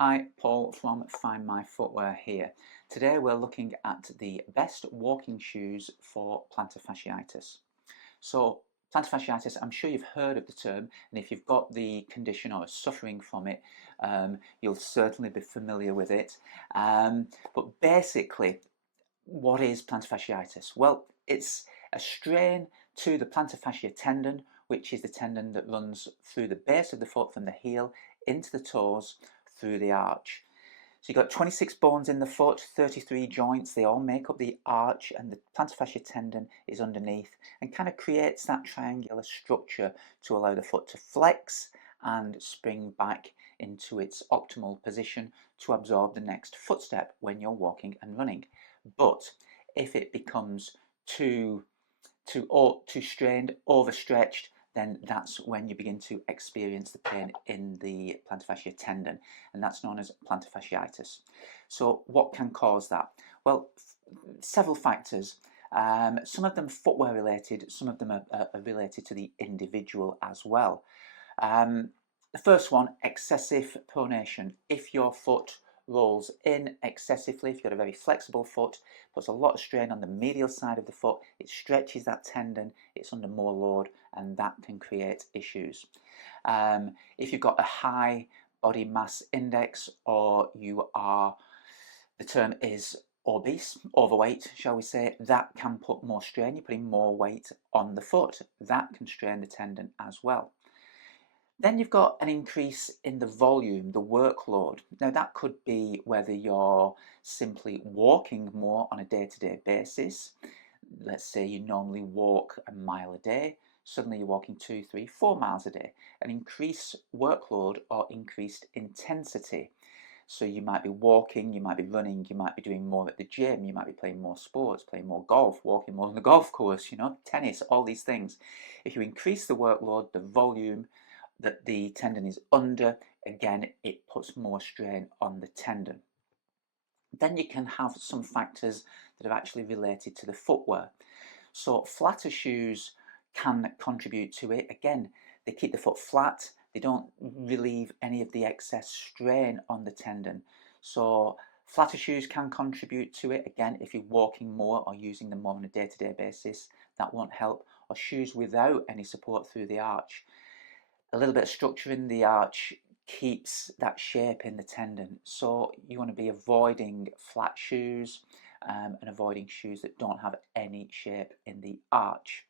Hi, Paul from Find My Footwear here. Today we're looking at the best walking shoes for plantar fasciitis. So, plantar fasciitis, I'm sure you've heard of the term, and if you've got the condition or are suffering from it, you'll certainly be familiar with it. But basically, what is plantar fasciitis? Well, it's a strain to the plantar fascia tendon, which is the tendon that runs through the base of the foot from the heel into the toes through the arch. So you've got 26 bones in the foot, 33 joints, they all make up the arch, and the plantar fascia tendon is underneath and kind of creates that triangular structure to allow the foot to flex and spring back into its optimal position to absorb the next footstep when you're walking and running. But if it becomes too strained, overstretched, then that's when you begin to experience the pain in the plantar fascia tendon, and that's known as plantar fasciitis. So what can cause that? Well, several factors. Some of them footwear related, some of them are related to the individual as well. The first one, excessive pronation. If your foot rolls in excessively, if you've got a very flexible foot, puts a lot of strain on the medial side of the foot, it stretches that tendon, it's under more load, and that can create issues. If you've got a high body mass index, or you are, the term is obese, overweight, shall we say, that can put more strain. You're putting more weight on the foot. That can strain the tendon as well. Then you've got an increase in the volume, the workload. Now that could be whether you're simply walking more on a day-to-day basis. Let's say you normally walk a mile a day, suddenly you're walking 2, 3, 4 miles a day. An increased workload or increased intensity. So you might be walking, you might be running, you might be doing more at the gym, you might be playing more sports, playing more golf, walking more on the golf course, tennis, all these things. If you increase the workload, the volume that the tendon is under, again, it puts more strain on the tendon. Then you can have some factors that are actually related to the footwear. So flatter shoes can contribute to it. Again, they keep the foot flat, they don't relieve any of the excess strain on the tendon. So flatter shoes can contribute to it. Again, if you're walking more or using them more on a day-to-day basis, that won't help. Or shoes without any support through the arch. A little bit of structure in the arch keeps that shape in the tendon. So you want to be avoiding flat shoes and avoiding shoes that don't have any shape in the arch.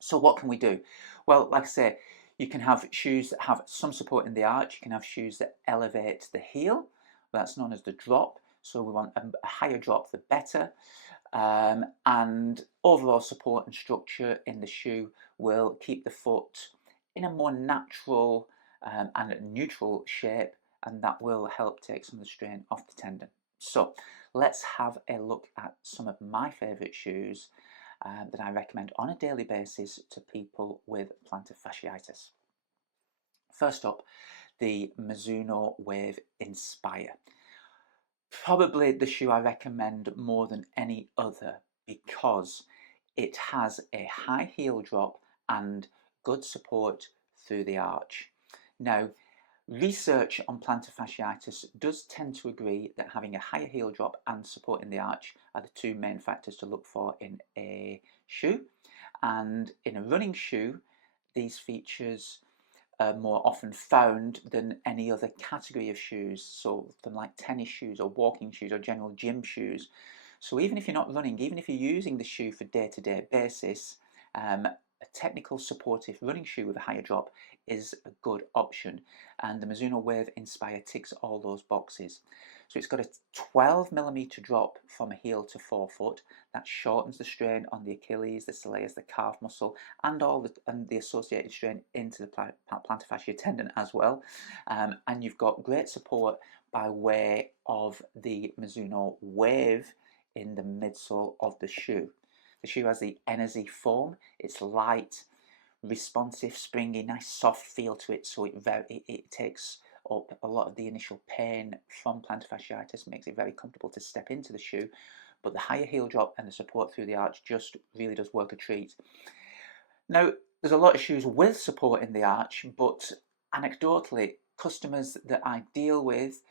So what can we do? Well, like I say, you can have shoes that have some support in the arch. You can have shoes that elevate the heel. That's known as the drop. So we want a higher drop, the better. And overall support and structure in the shoe will keep the foot in a more natural and neutral shape, and that will help take some of the strain off the tendon. So let's have a look at some of my favourite shoes that I recommend on a daily basis to people with plantar fasciitis. First up, the Mizuno Wave Inspire. Probably the shoe I recommend more than any other because it has a high heel drop and good support through the arch. Now, research on plantar fasciitis does tend to agree that having a higher heel drop and support in the arch are the two main factors to look for in a shoe. And in a running shoe, these features are more often found than any other category of shoes, so from like tennis shoes or walking shoes or general gym shoes. So even if you're not running, even if you're using the shoe for day-to-day basis, a technical supportive running shoe with a higher drop is a good option, and the Mizuno Wave Inspire ticks all those boxes. So it's got a 12mm drop from a heel to forefoot. That shortens the strain on the Achilles, the soleus, the calf muscle, and the associated strain into the plantar fascia tendon as well. And you've got great support by way of the Mizuno Wave in the midsole of the shoe. The shoe has the Energy foam. It's light, responsive, springy, nice soft feel to it, so it takes up a lot of the initial pain from plantar fasciitis, makes it very comfortable to step into the shoe. But the higher heel drop and the support through the arch just really does work a treat. Now, there's a lot of shoes with support in the arch, but anecdotally, customers that I deal with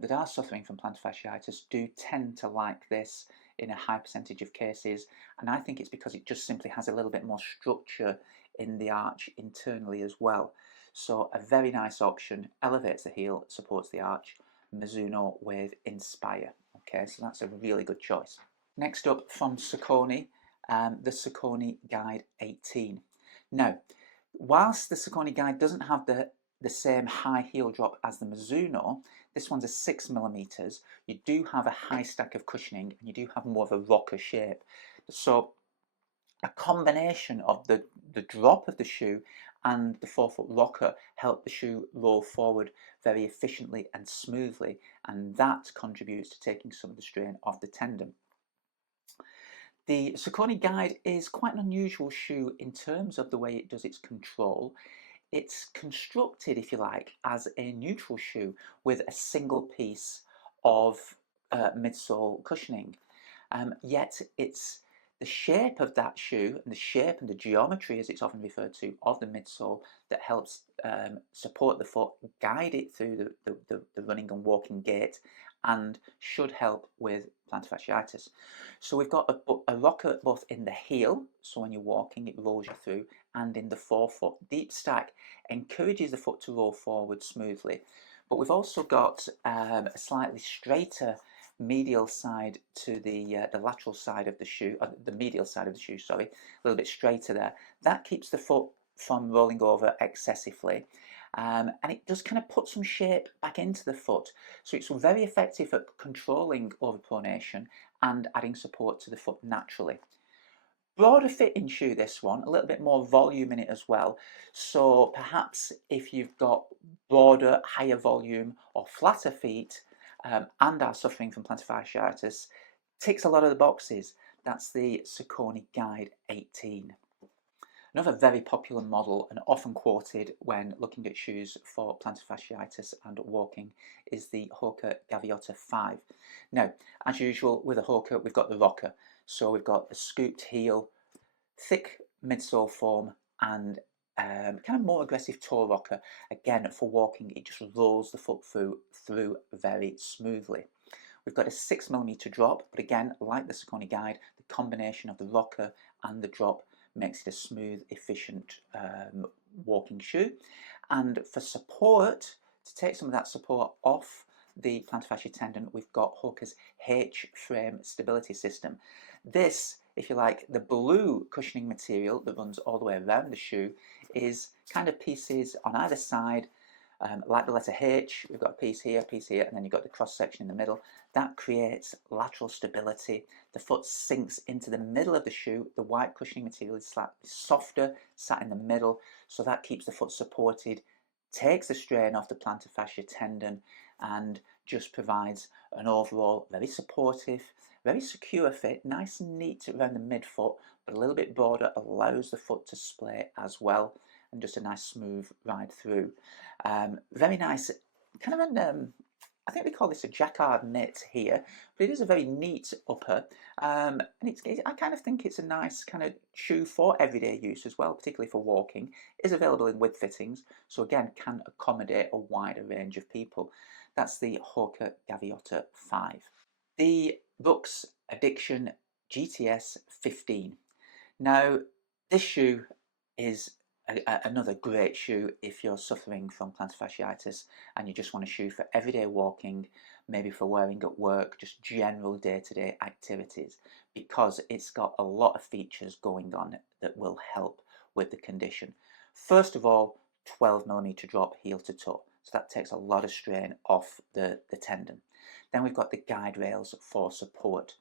that are suffering from plantar fasciitis do tend to like this in a high percentage of cases, and I think it's because it just simply has a little bit more structure in the arch internally as well. So a very nice option, elevates the heel, supports the arch, Mizuno with Inspire. Okay, so that's a really good choice. Next up from Saucony, the Saucony Guide 18. Now, whilst the Saucony Guide doesn't have the same high heel drop as the Mizuno, this one's a 6mm. You do have a high stack of cushioning and you do have more of a rocker shape. So a combination of the drop of the shoe and the forefoot rocker help the shoe roll forward very efficiently and smoothly, and that contributes to taking some of the strain off the tendon. The Saucony Guide is quite an unusual shoe in terms of the way it does its control. It's constructed, if you like, as a neutral shoe with a single piece of midsole cushioning. Yet it's the shape of that shoe and the shape and the geometry, as it's often referred to, of the midsole that helps support the foot, guide it through the running and walking gait, and should help with plantar fasciitis. So we've got a rocker both in the heel, so when you're walking it rolls you through, and in the forefoot. Deep stack encourages the foot to roll forward smoothly, but we've also got a slightly straighter medial side to the lateral side of the shoe, the medial side of the shoe, sorry, a little bit straighter there. That keeps the foot from rolling over excessively, and it does kind of put some shape back into the foot. So it's very effective at controlling overpronation and adding support to the foot naturally. Broader fitting shoe, this one, a little bit more volume in it as well. So perhaps if you've got broader, higher volume or flatter feet and are suffering from plantar fasciitis, ticks a lot of the boxes. That's the Saucony Guide 18. Another very popular model and often quoted when looking at shoes for plantar fasciitis and walking is the Hoka Gaviota 5. Now, as usual with a Hoka, we've got the rocker. So we've got a scooped heel, thick midsole foam, and kind of more aggressive toe rocker. Again, for walking, it just rolls the foot through very smoothly. We've got a 6mm drop, but again, like the Saucony Guide, the combination of the rocker and the drop makes it a smooth, efficient walking shoe. And for support, to take some of that support off the plantar fascia tendon, we've got Hoka's H-frame stability system. This, if you like, the blue cushioning material that runs all the way around the shoe is kind of pieces on either side, like the letter H. We've got a piece here, and then you've got the cross section in the middle. That creates lateral stability. The foot sinks into the middle of the shoe. The white cushioning material is slightly softer, sat in the middle, so that keeps the foot supported, takes the strain off the plantar fascia tendon, and just provides an overall very supportive, very secure fit, nice and neat around the midfoot, but a little bit broader, allows the foot to splay as well, and just a nice smooth ride through. Very nice, kind of an, I think we call this a jacquard knit here, but it is a very neat upper, and I kind of think it's a nice kind of shoe for everyday use as well, particularly for walking. It is available in width fittings, so again can accommodate a wider range of people. That's the Hoka Gaviota 5. The Brooks Addiction GTS 15. Now, this shoe is another great shoe if you're suffering from plantar fasciitis and you just want a shoe for everyday walking, maybe for wearing at work, just general day-to-day activities, because it's got a lot of features going on that will help with the condition. First of all, 12mm drop heel to toe, so that takes a lot of strain off the tendon. Then we've got the guide rails for support.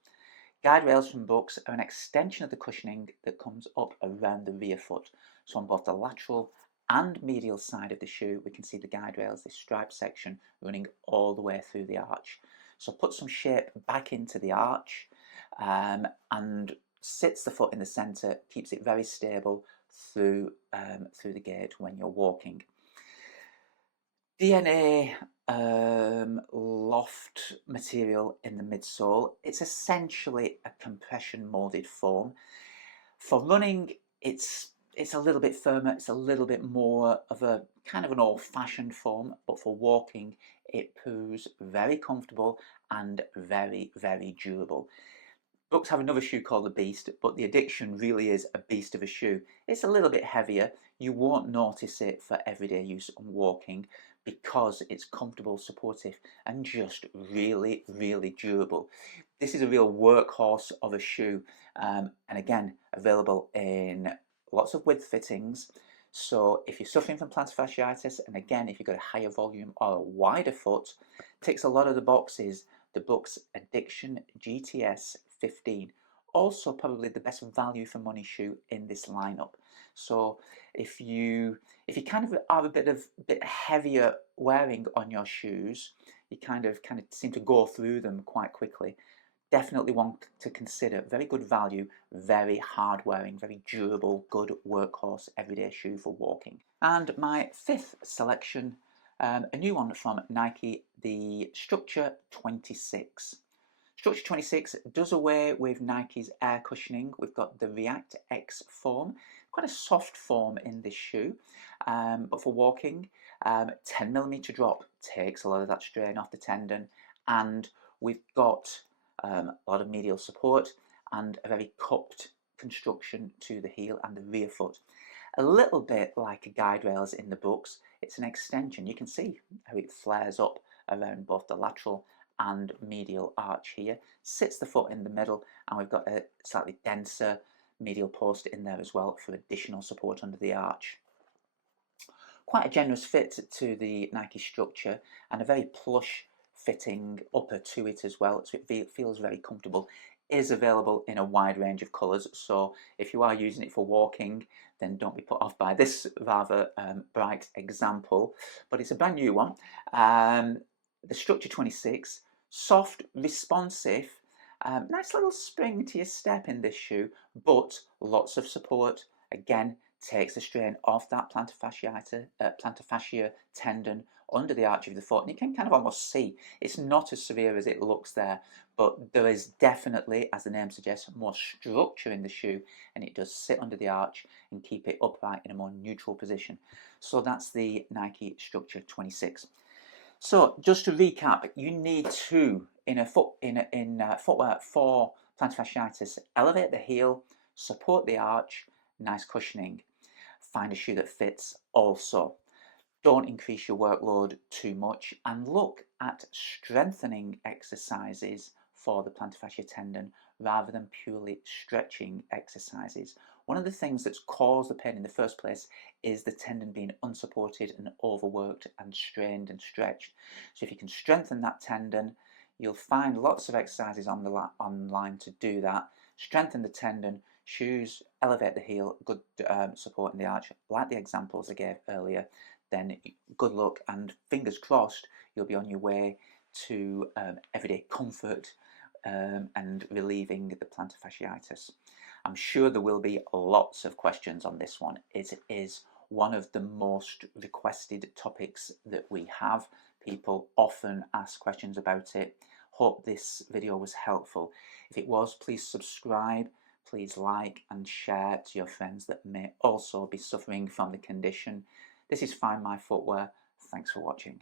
Guide rails from Brooks are an extension of the cushioning that comes up around the rear foot. So on both the lateral and medial side of the shoe, we can see the guide rails, this striped section running all the way through the arch. So put some shape back into the arch and sits the foot in the centre, keeps it very stable through the gait when you're walking. DNA loft material in the midsole. It's essentially a compression molded foam. For running, it's it's a little bit firmer, it's a little bit more of a kind of an old-fashioned form, but for walking it proves very comfortable and very, very durable. Brooks have another shoe called the Beast, but the Addiction really is a beast of a shoe. It's a little bit heavier. You won't notice it for everyday use and walking because it's comfortable, supportive, and just really, really durable. This is a real workhorse of a shoe, and again, available in lots of width fittings. So if you're suffering from plantar fasciitis, and again, if you've got a higher volume or a wider foot, ticks a lot of the boxes. The Brooks Addiction GTS 15, also probably the best value for money shoe in this lineup. So if you kind of are a bit heavier wearing on your shoes, you kind of seem to go through them quite quickly, definitely want to consider. Very good value, very hard wearing, very durable, good workhorse everyday shoe for walking. And my fifth selection, a new one from Nike, the Structure 26. Structure 26 does away with Nike's air cushioning. We've got the React X foam, quite a soft foam in this shoe, but for walking, 10mm drop takes a lot of that strain off the tendon, and we've got a lot of medial support and a very cupped construction to the heel and the rear foot. A little bit like guide rails in the Brooks, it's an extension. You can see how it flares up around both the lateral and medial arch here, sits the foot in the middle, and we've got a slightly denser medial post in there as well for additional support under the arch. Quite a generous fit to the Nike Structure, and a very plush fitting upper to it as well, so it feels very comfortable. Is available in a wide range of colours, so if you are using it for walking, then don't be put off by this rather bright example, but it's a brand new one. The Structure 26, soft, responsive, nice little spring to your step in this shoe, but lots of support. Again, takes the strain off that plantar fascia tendon under the arch of the foot, and you can kind of almost see it's not as severe as it looks there, but there is definitely, as the name suggests, more structure in the shoe, and it does sit under the arch and keep it upright in a more neutral position. So that's the Nike Structure 26. So just to recap, you need to, in footwear for plantar fasciitis, elevate the heel, support the arch, nice cushioning. Find a shoe that fits also. Don't increase your workload too much, and look at strengthening exercises for the plantar fascia tendon rather than purely stretching exercises. One of the things that's caused the pain in the first place is the tendon being unsupported and overworked and strained and stretched. So if you can strengthen that tendon, you'll find lots of exercises online to do that. Strengthen the tendon, shoes, elevate the heel, good support in the arch, like the examples I gave earlier. Then good luck, and fingers crossed you'll be on your way to everyday comfort and relieving the plantar fasciitis. I'm sure there will be lots of questions on this one. It is one of the most requested topics that we have. People often ask questions about it. Hope this video was helpful. If it was, please subscribe, please like and share to your friends that may also be suffering from the condition. This is Find My Footwear. Thanks for watching.